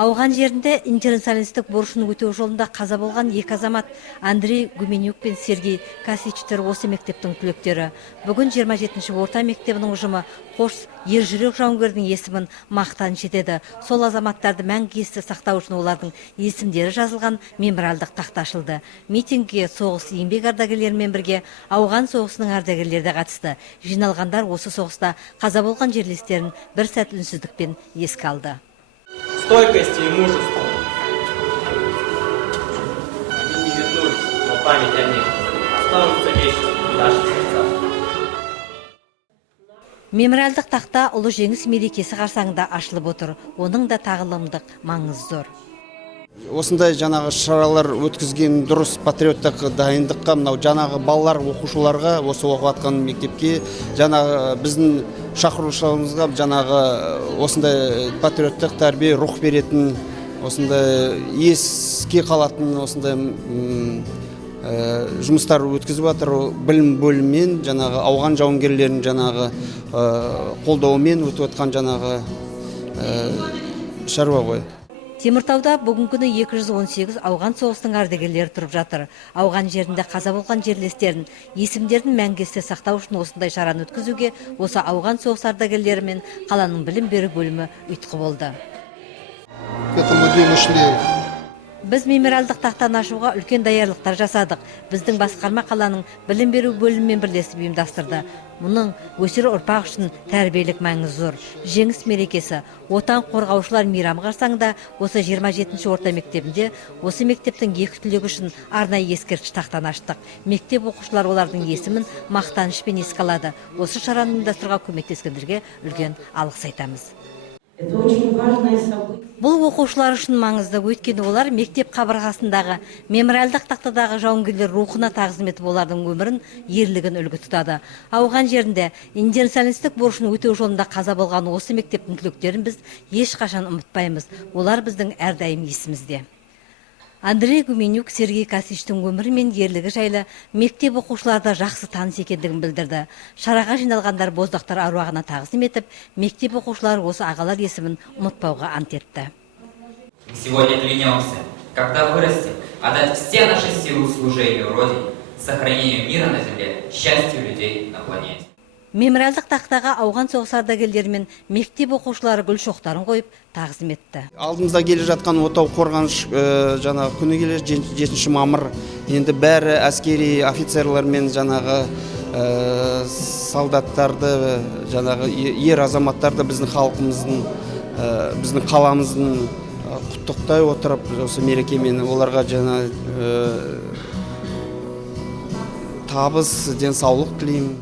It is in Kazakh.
Ауған жерінде интернационалистік борышын өтеу жолында қаза болған екі азамат Андрей Гуменюк пен Сергей Касичтер осы мектептің түлектері. Бүгін 27-ші орта мектебінің ұжымы қос ержүрек жауынгердің есімін мақтаныш етеді. Сол азаматтарды мәңгі есте сақтау үшін олардың есімдері жазылған мемориалдық тақта ашылды. Митингке соғыс еңбек ардагерлерімен бірге ауған соғысының ардагерлері де қатысты. Жиналғандар осы соғыста қаза болған жерлестерін бір сәт үнсіздікпен еске алды. Стойкости и мужества. Они не вернулись, но память о них останутся вечно в наших сердцах. Мемориалдық тақта ұлы жеңіс мерекесі қарсаңында ашылып отыр. Оның да тағылымдық маңызы зор. Осындай жаңағы шаралар өткізген дұрыс патриоттық дайындыққа, мынау жаңағы балалар оқушыларға, осы оқып жатқан мектепке, жаңағы біздің шақырушыларымызға жаңағы осындай патриоттық тәрбие рух беретін, осындай еске қалатын осындай жұмыстар өткізіп жатыр. Білім бөліммен жаңағы ауған жауынгерлерінің жаңағы қолдауымен өтіп жатқан жаңағы шаруа ғой. Теміртауда бүгінгі күні 218 ауған соғысының ардагерлері тұрып жатыр. Ауған жерінде қаза болған жерлестерін, есімдерін мәңгі есте сақтау үшін осындай шараны өткізуге осы ауған соғыс ардагерлері мен қаланың білім беру бөлімі ұйытқы болды. Біз мемориалдық тақтаны ашуға үлкен даярлықтар жасадық. Біздің басқарма қаланың білім беру бөлімімен бірлесіп ұйымдастырды. Мұның өсер ұрпақ үшін тәрбиелік маңызы зор. Жеңіс мерекесі, отан қорғаушылар мейрамы қарсаңында осы 27-ші орта мектебінде осы мектептің екі түлегі үшін арнайы ескерткіш тақтаны аштық. Мектеп оқушылар олардың есімін мақтанышпен еске алады. Осы шараны ұйымдастыруға көмектескендерге үлкен алғыс айтамыз. Бұл оқушылар үшін маңызды, өйткені олар мектеп қабырғасындағы мемориалдық тақтадағы жауынгерлер рухына тағзым етіп олардың өмірін, ерлігін үлгі тұтады. Ауған жерінде интернационалистік борышын өтеу жолында қаза болған осы мектептің түлектерін біз ешқашан ұмытпаймыз. Олар біздің әрдайым есімізде. Андрей Гуменюк Сергей Касичтің өмірі мен ерлігі жайлы мектеп оқушыларда жақсы таныс екендігін білдірді. Шараға жиналғандар боздақтар аруағына тағзым етіп, мектеп оқушылары осы ағалар есімін ұмытпауға ант етті. Сегодня клянемся, когда вырастем, отдать все наши силы служению Родине, сохранению мира на земле, счастью людей на планете. Мемориалдық тақтаға ауған соғыс ардагерлері мен мектеп оқушылары гүл шоқтарын қойып тағзым етті. Алдымызда келе жатқан отау қорғаныш жаңағы күні келе 7 мамыр. Енді бәрі әскери офицерлер мен жаңағы солдаттарды, жаңағы ер азаматтарды біздің халқымыздың, біздің қаламыздың құттықтай отырып, осы мерекемен оларға жаңа табыс, денсаулық тілеймін.